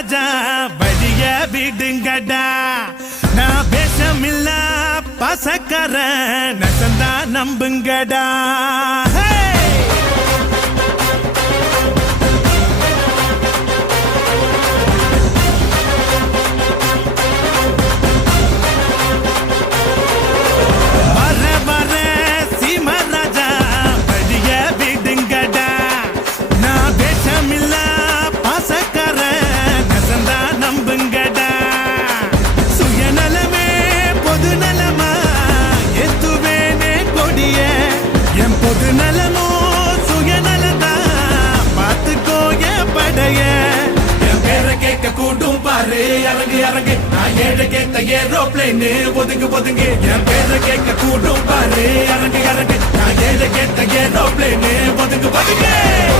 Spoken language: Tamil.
ராஜா வழிய விடுங்கடா நான் பேசமில்ல பசக்கர நசந்தா நம்புங்கடா பொது நலமோ சுயநலதா பாத்துக்கோ என் படைய என் பேரை கேட்க கூட்டும் பாரு இறங்கு இறங்கு நான் ஏழை கேட்ட ஏரோப்ளைனு ஒதுங்கு ஒதுங்கு என் பேரை கேட்க கூட்டும் பாரு இறங்கு இறங்கு நான் ஏழை கேட்ட ஏரோப்ளைனு ஒதுங்கு ஒதுங்கு